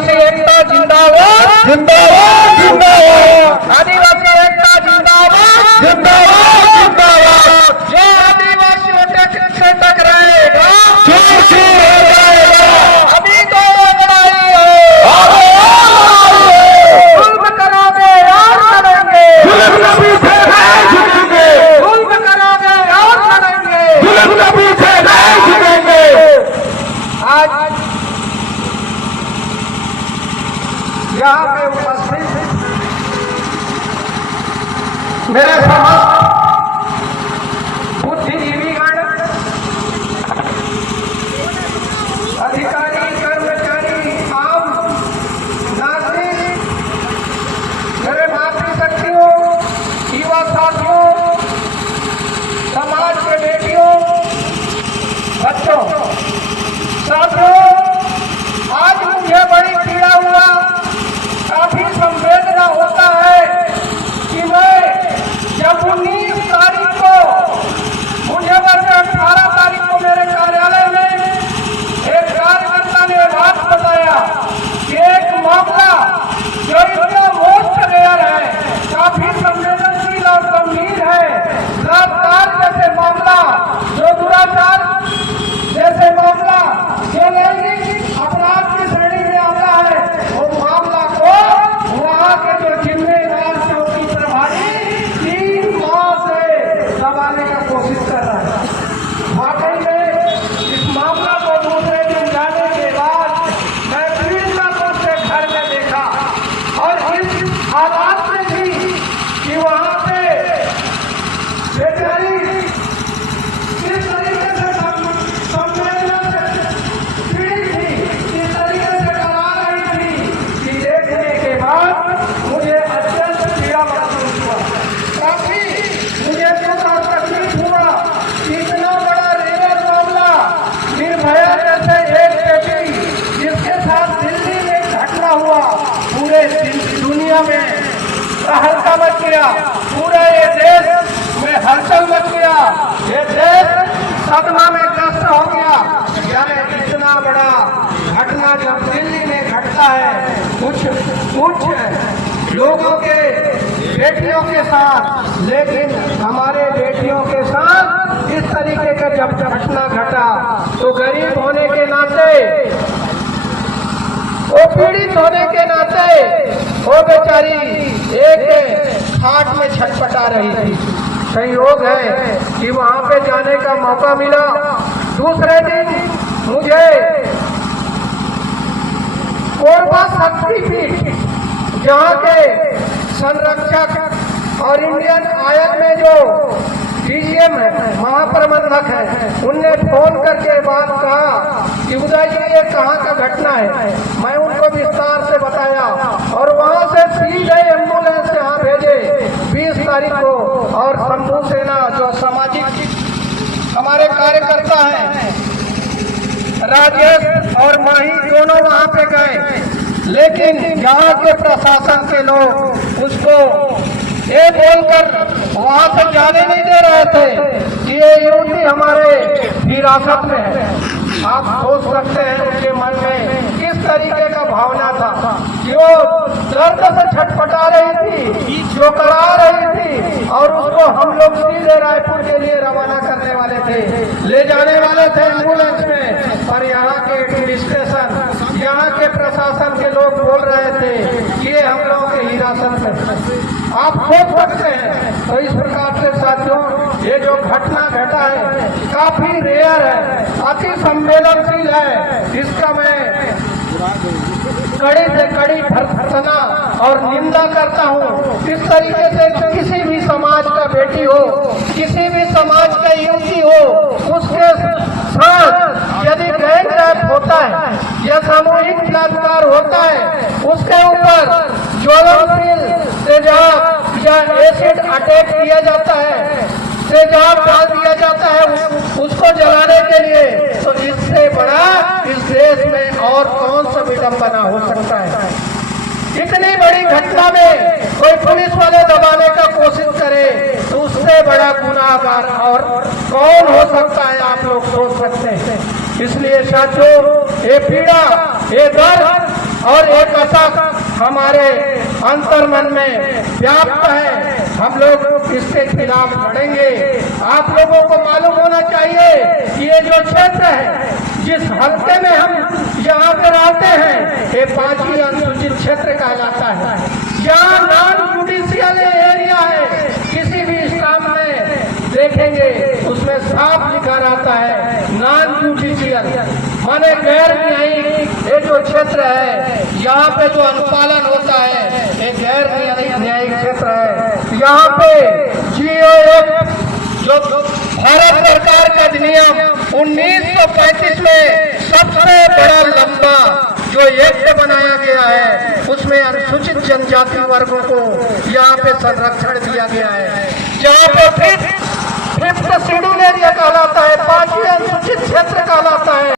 आदिवासी एकता जिंदाबाद जिंदाबाद जिंदाबाद, आदिवासी एकता जिंदाबाद जिंदाबाद जिंदाबाद। जो आदिवासियों से टकराएगा चूर चूर हो जाएगा। अभी तो लड़ाई है, जुल्म करोगे और लड़ेंगे, जुल्म के पीछे नहीं झुकेंगे, जुल्म करोगे और लड़ेंगे, जुल्म के पीछे नहीं झुकेंगे। आज यहाँ पे उपस्थित मेरे समस्त बुद्धिजीवीगण, अधिकारी, कर्मचारी, आम नागरिक, मेरे मातृशक्तियों, युवा साथियों, समाज के बेटियों, बच्चों, साथियों, आज मुझे बड़ी पीड़ा हुआ, काफी संवेदना होता है कि मैं जब 19 तारीख को, मुझे वर्ष 18 तारीख को मेरे कार्यालय में एक कार्यकर्ता ने बात बताया कि एक मामला जो इतना मोस्ट रेयर है, काफी संवेदनशील और गंभीर है, बलात्कार जैसे मामला, जो दुराचार जैसे मामला, जो लैंगिक अपराध की श्रेणी में आता है, वो मामला को वहाँ के जो जिम्मेदार चौकी प्रभारी 3 माह से दबाने का कोशिश कर रहा है। वाकई में इस मामला को दूसरे दिन जाने के बाद मैं पीड़िता को उसके घर में देखा और इस हालात में थी कि वहाँ पे बेचारी किस तरीके से संवेदना से पीड़ित थी, किस तरीके से डरा रही थी कि देखने के बाद मुझे अत्यंत पीड़ा महसूस हुआ। काफी मुझे दुख और तकलीफ हुआ। इतना बड़ा रेयर मामला, निर्भया जैसे एक बेटी जिसके साथ दिल्ली में घटना हुआ, पूरे दुनिया में हल्का मच गया, पूरा ये देश में हलचल मच गया, ये देश सदमा में ग्रस्त हो गया। यानी इतना बड़ा घटना जब दिल्ली में घटता है, कुछ लोगों के बेटियों के साथ, लेकिन हमारे बेटियों के साथ इस तरीके का जब घटना घटा तो गरीब होने के नाते, वो पीड़ित होने के नाते, वो बेचारी एक खाट में छटपटा रही थी। संयोग है कि वहां पे जाने का मौका मिला। दूसरे दिन मुझे कोरबा शक्तिपीठ, जहाँ के संरक्षक और इंडियन आयल में जो डीजीएम है, महाप्रबंधक है, उनने फोन करके बात कहा कि उदय जी ये कहाँ का घटना है। मैं उनको विस्तार से बताया और वहाँ से सीधे एम्बुलेंस यहाँ भेजे 20 तारीख को। और शंभू सेना जो सामाजिक हमारे कार्यकर्ता हैं, राजेश और माही, दोनों वहाँ पे गए, लेकिन यहाँ के प्रशासन के लोग उसको ये बोलकर वहाँ से जाने नहीं दे रहे थे कि ये युवती हमारे हिरासत में है। आप सोच सकते हैं उनके मन में किस तरीके का भावना था कि वो दर्द से छटपटा रही थी, जो करा रही थी, और उसको हम लोग सीधे रायपुर के लिए रवाना करने वाले थे, ले जाने वाले थे एम्बुलेंस में। पर यहाँ के एडमिनिस्ट्रेशन, यहाँ के प्रशासन के लोग बोल रहे थे कि ये हम लोगों के हिरासत में। आप सोच सकते हैं। तो इस प्रकार से साथियों, ये जो घटना घटा है काफी रेयर है, अति संवेदनशील है। इसका मैं कड़ी से कड़ी भर्त्सना और निंदा करता हूँ। इस तरीके से किसी भी समाज का बेटी हो, किसी भी समाज का युवती हो, उसके साथ यदि गैंग रेप होता है या सामूहिक बलात्कार होता है, उसके ऊपर ज्वलनशील तेजाब या एसिड अटैक किया जाता है, तेजाब डाल दिया जाता है उसको जलाने के लिए, तो इससे बड़ा इस देश में और कौन सा विडंबना हो सकता है। इतनी बड़ी घटना में कोई पुलिस वाले दबाने का कोशिश करे तो उससे बड़ा गुनाहगार और कौन हो सकता है, आप लोग सोच सकते हैं। इसलिए साथियों, ये पीड़ा, ये दर्द और एक असक हमारे अंतर्मन में व्याप्त है। हम लोग इसके खिलाफ लड़ेंगे। आप लोगों को मालूम होना चाहिए कि ये जो क्षेत्र है, जिस हफ्ते में हम यहाँ पे रहते हैं, ये 5वीं अनुसूचित क्षेत्र कहलाता है। यहाँ नॉन जुडिशियल एरिया है। किसी भी स्टाम्प में देखेंगे उसमें साफ लिखा रहता है नॉन जुडिशियल, माने गैर न्यायिक। ये जो क्षेत्र है, यहाँ पे जो अनुपालन होता है, ये गैर न्यायिक क्षेत्र है। यहाँ पे GOF जो भारत सरकार का अधिनियम 1935 में सबसे बड़ा लंबा जो एक्ट बनाया गया है, उसमें अनुसूचित जनजाति वर्गों को यहाँ पे संरक्षण दिया गया है। जहाँ पे फिफ्थ शेड्यूल एरिया कहलाता है, 5वीं अनुसूचित क्षेत्र कहलाता है।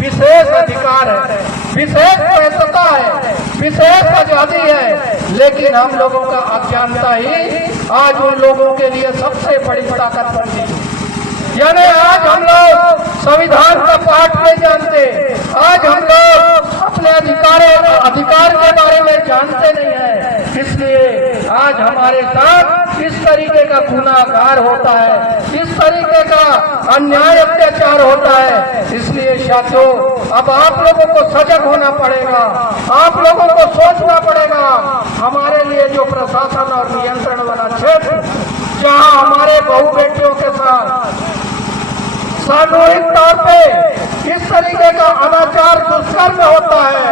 विशेष अधिकार है, विशेष वैधता है, विशेष आजादी है, लेकिन हम लोगों का अज्ञानता ही आज उन लोगों के लिए सबसे बड़ी ताकत बनती है। यानी आज हम लोग संविधान का पाठ नहीं जानते, आज हम लोग अपने अधिकार के बारे में जानते नहीं है। इसलिए आज हमारे साथ इस तरीके का गुनाहगार होता है, इस तरीके का अन्याय अत्याचार होता है। इसलिए साथियों, अब आप लोगों को सजग होना पड़ेगा, आप लोगों को सोचना पड़ेगा। हमारे लिए जो प्रशासन और नियंत्रण वाला क्षेत्र, जहां हमारे बहू बेटियों के साथ सामूहिक तौर पे इस तरीके का अनाचार दुष्कर्म होता है,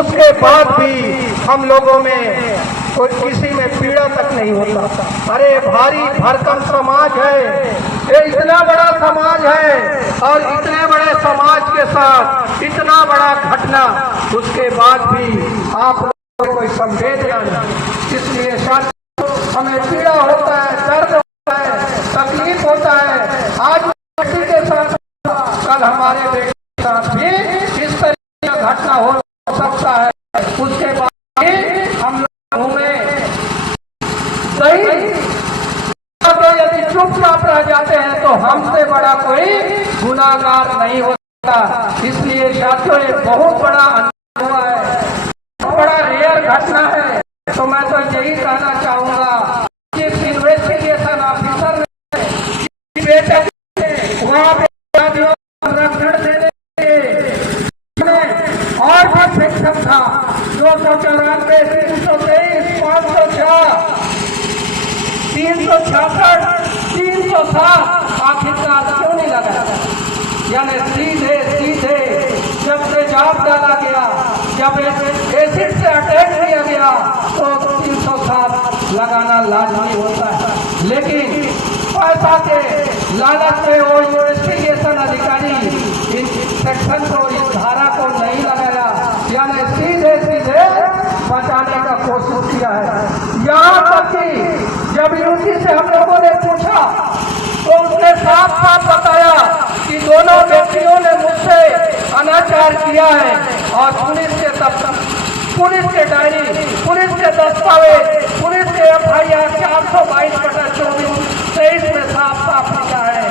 उसके बाद भी हम लोगों में कोई किसी में पीड़ा तक नहीं होता। अरे भारी भरकम समाज है, ये इतना बड़ा समाज है और इतने बड़े समाज के साथ इतना बड़ा घटना, उसके बाद भी आप लोगों को कोई संवेदना नहीं। इसलिए साथ हमें पीड़ा होता है, दर्द होता है, तकलीफ होता है। आज बेटी के साथ, कल हमारे बेटे के साथ भी इस तरह का घटना हो सकता है। उसके बाद भी हम लोग में सही यदि चुपचाप रह जाते हैं तो हमसे बड़ा कोई गुनाहगार नहीं होता। इसलिए साथियों, ये बहुत बड़ा अन्याय हुआ है, बहुत बड़ा रेयर घटना है। तो मैं तो यही कहना चाहूंगा कि इन्वेस्टिगेशन ऑफिसर बेटे वहाँ पे संरक्षण देने और भी शिक्षक था। 294, 323, 506, 366, 307 आखिरकार क्यों नहीं लगाया? यानी सीधे सीधे जब तेजाब डाला गया, जब एसिड से अटैक किया गया तो 307 लगाना लाजमी होता है। लेकिन पैसा के लालच में वो इन्वेस्टिगेशन अधिकारी इस सेक्शन को, इस धारा को नहीं लगाया, यानी सीधे सीधे बचाने का कोशिश किया है। यहाँ तक कि जब यूपी से हम लोगों ने पूछा तो उसने साफ साफ बताया कि दोनों व्यक्तियों ने मुझसे अनाचार किया है और पुलिस के डायरी, पुलिस के दस्तावेज, पुलिस के FIR 422/24/23 में साफ साफ लिखा है।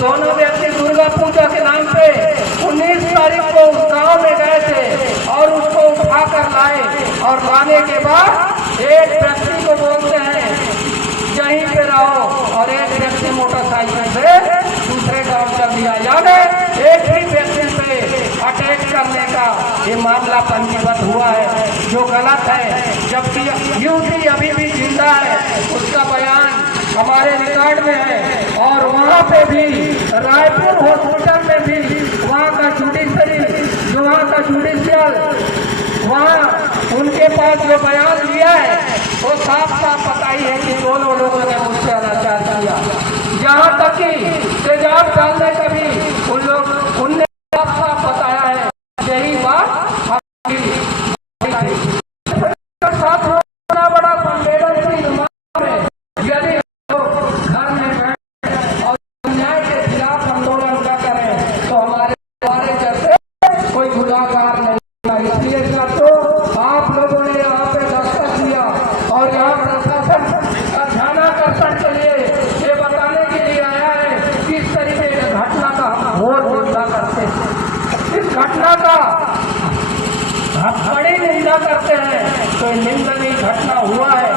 दोनों व्यक्ति दुर्गा पूजा के नाम पे 19 तारीख को उस गांव में गए थे और उसको उठा कर लाए, और लाने के बाद एक व्यक्ति को बोलते हैं यहीं पे रहो, और एक व्यक्ति मोटरसाइकिल से दूसरे गांव चल दिया। यानी एक ही व्यक्ति पे अटैक करने का ये मामला पंजीबद्ध हुआ है, जो गलत है। जबकि यूपी अभी भी जिंदा है, उसका बयान हमारे रिकॉर्ड में है। और वहाँ पे भी रायपुर हॉस्पिटल में भी वहाँ का जुडिशियल वहाँ उनके पास जो बयान लिया है वो साफ साफ बताई है कि दोनों लोगों ने मुझसे अनाचार किया। यहाँ तक कि तेजाब डालने का भी उनने साफ साफ बताया है। यही बात साथ बड़ा बड़ा संवेदनशील यदि घर में और अन्याय के खिलाफ आंदोलन न करें तो हमारे जैसे कोई गुनाहगार नहीं। इसलिए तो आप लोगों ने यहाँ पे दस्तक दिया और यहाँ प्रशासन का ध्यानाकर्षण के लिए ये बताने के लिए आया है कि इस तरीके की घटना का हम घोर निंदा करते जो निंदनीय घटना हुआ है,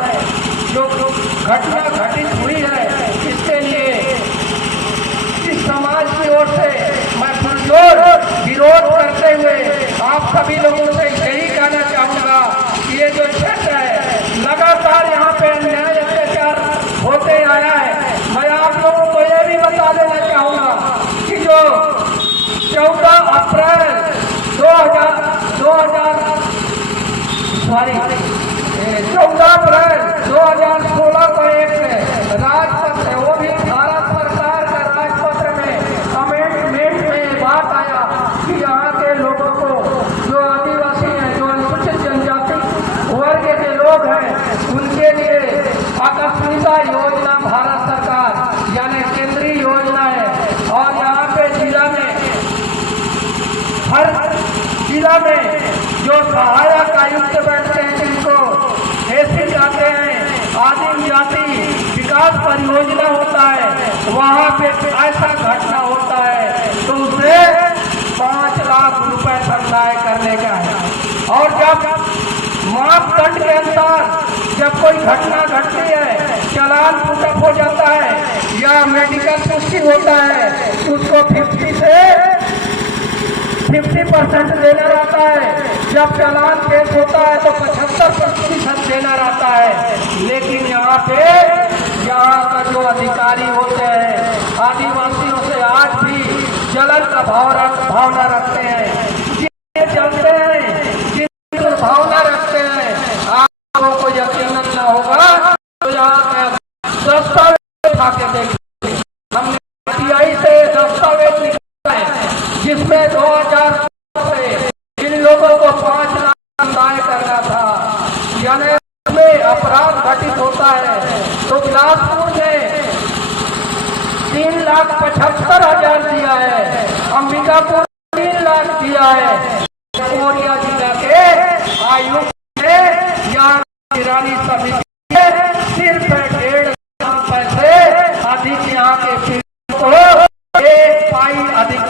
जो घटना घटित हुई है, इसके लिए इस समाज की ओर से मैं पुरजोर विरोध करते हुए आप सभी लोगों से यही कहना चाहूँगा कि ये जो क्षेत्र है लगातार यहाँ पे अन्याय अत्याचार होते आया है। मैं आप लोगों को ये भी बता देना चाहूँगा कि जो 14 अप्रैल 2016 को एक राजपत्र है, वो भी भारत सरकार का राजपत्र में अमेंडमेंट में बात आया कि यहाँ के लोगों को, जो आदिवासी हैं, जो अनुसूचित जनजाति वर्ग के लोग हैं, उनके लिए आकस्मिकता योजना भारत सरकार यानी केंद्रीय योजना है। और यहाँ पे जिला में, हर जिला में जो सहायक आयुक्त बैठते हैं, जिनको ऐसे जाते हैं, आदिम जाति विकास परियोजना होता है, वहाँ पे ऐसा घटना होता है तो उसे 5 लाख रुपए संदाय करने का है। और जब मापदंड के अनुसार जब कोई घटना घटती है, चालान पुटअप हो जाता है या मेडिकल पुष्टि होता है, उसको 50% देना रहता है। जब चालान पेश होता है तो 75% देना रहता है। लेकिन यहाँ का जो अधिकारी होते हैं आदिवासियों से आज भी जलन का भावना रखते हैं, चलते हैं, जिन भावना रखते हैं। आप लोगों को यकीनन न होगा तो यहाँ दस्तावेज उठा के देखिए, हमने आरटीआई से दस्तावेज निकाला है जिसमें 2000 से इन लोगों को 5 लाख संदाय करना था। यानी में अपराध घटित होता है तो बिलासपुर में 3,75,000 दिया है, अंबिकापुर 3 लाख दिया है। कोरिया जिला के आयुक्त ने यहाँ निगरानी समिति सिर्फ 1.5 लाख पैसे अधिक यहाँ के को एक पाई अधिक